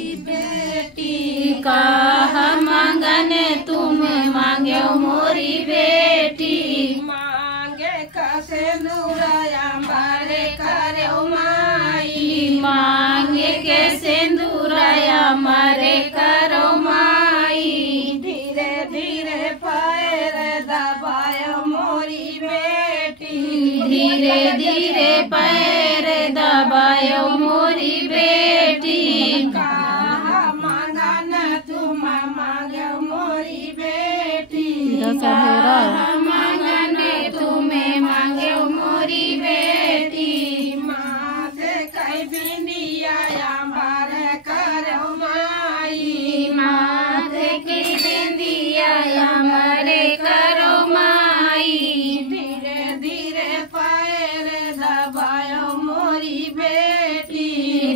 मोरी बेटी कहा मांगन तुम मांगे मोरी बेटी। मांगे का सिंदूराया मारे करो माई मांगे के सिंदूराया मारे करो माई। धीरे धीरे पैर दबायो मोरी बेटी धीरे धीरे पैर दबायो मोरी बेटी। कहा मांगन तुम मांगे मोरी बेटी कहा मांगन तुम्हें मांगे मोरी बेटी। माथे कई बिंदिया मारे करो माई माथे की बिंदिया मारे करो माई। धीरे धीरे पैर दबायो मोरी बेटी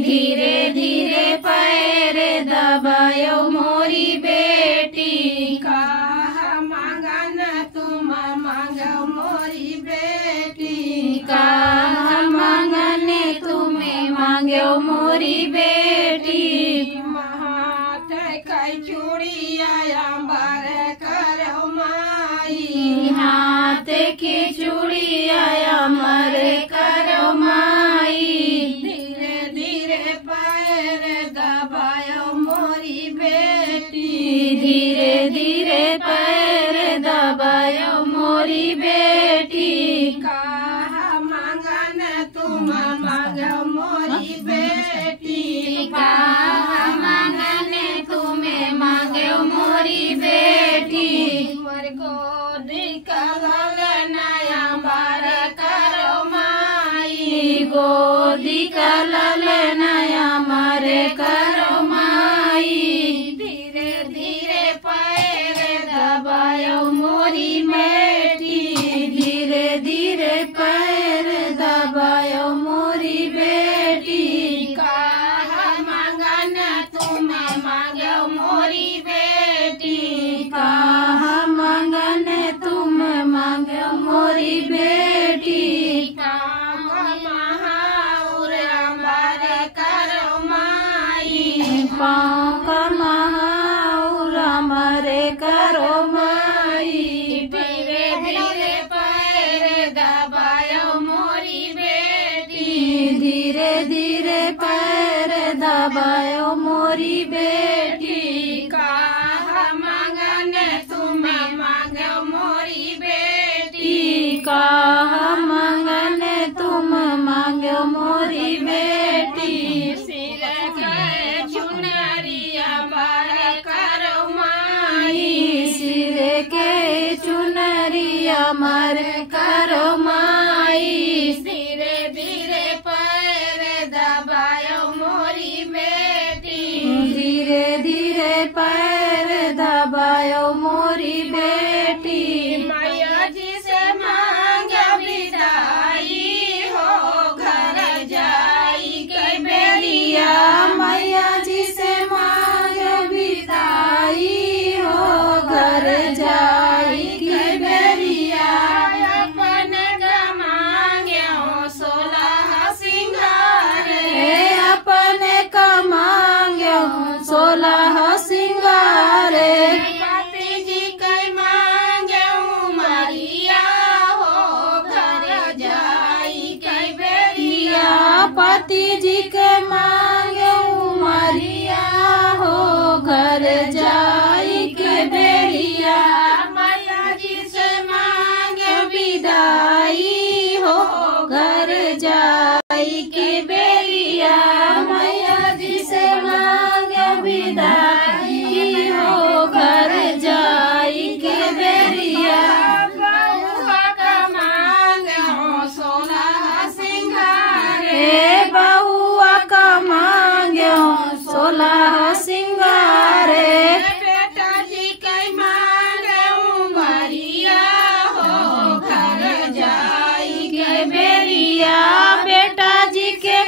धीरे धीरे पैर दबायो मोरी बेटी। कहा मांगन तुम मांगो मोरी बेटी कहा मांगन तुम्हें मांगो मोरी बेटी। हाथ कई चूड़िया बारे करो माई हाथ की चूड़िया मारे करो माई। धीरे धीरे पैर दबायो मोरी बेटी धीरे धीरे पैर दबायो मोरी बेटी। कहा मांगन तुम मांगो मोरी बेटी कहा मांगन तुम्हें मांगो मोरी बेटी। मोर गोदी कलल नया बार करो माई गोदी का ललनाया मारे करो माई। धीरे धीरे पैर दबायो मोरी बेटी धीरे धीरे पैर दबायो मोरी बेटी। कहा मांगन तुम मांगो मोरी बेटी कहा मांगन तुम मांगो मोरी बेटी। कहा महाउर अंबार करो माई पाँव का महाउर मारे करो माई। धीरे धीरे पैर दबायो मोरी बेटी धीरे धीरे पैर दबायो मोरी बेटी। कहा मांगन तुम मांगो मोरी बेटी कहा मांगन तुम मांगो मोरी बेटी। सिर के चुनरिया बार करो माई सिर के चुनरिया मार करो माई। धीरे धीरे पैर दबायो मोरी बेटी धीरे धीरे पैर दबायो मोरी बेटी। मैया जी से मांगो विदाई हो घर जाई के बेरिया मैया जी से मांगो विदाई हो घर जाई के बेरिया। अपन मांगो 16 सिंगार अपने का मांगो 16 सिंगारे। पति जी के मांगो मरिया हो घर जाई के बेरिया पति जी के मांगे उमरिया हो घर जाई के बेरिया। मैया जी से मांगे विदाई हो घर जाई के बेरिया। मैया जी से मांगे विदाई हो घर जाई के बेरिया। बउआ का मांगो 16 सिंगार बहुआ का मांगो 16 सिंगारे। बेटा जी के मांगो मरिया हो घर जाई के बेरिया बेटा जी के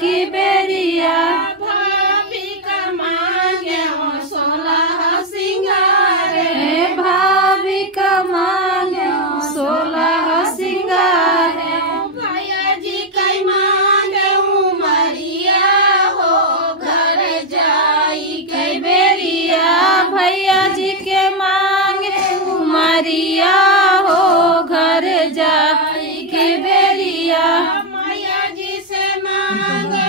की बेरिया भाभी का मांगे हो 16 सिंगार भाभी का मांगे 16 सिंगार भैया जी कई मांगे उमरिया हो घर जाई के बेरिया भैया जी के मांगे उमरिया हो घर जाई के बेरिया मैया जी से मांगे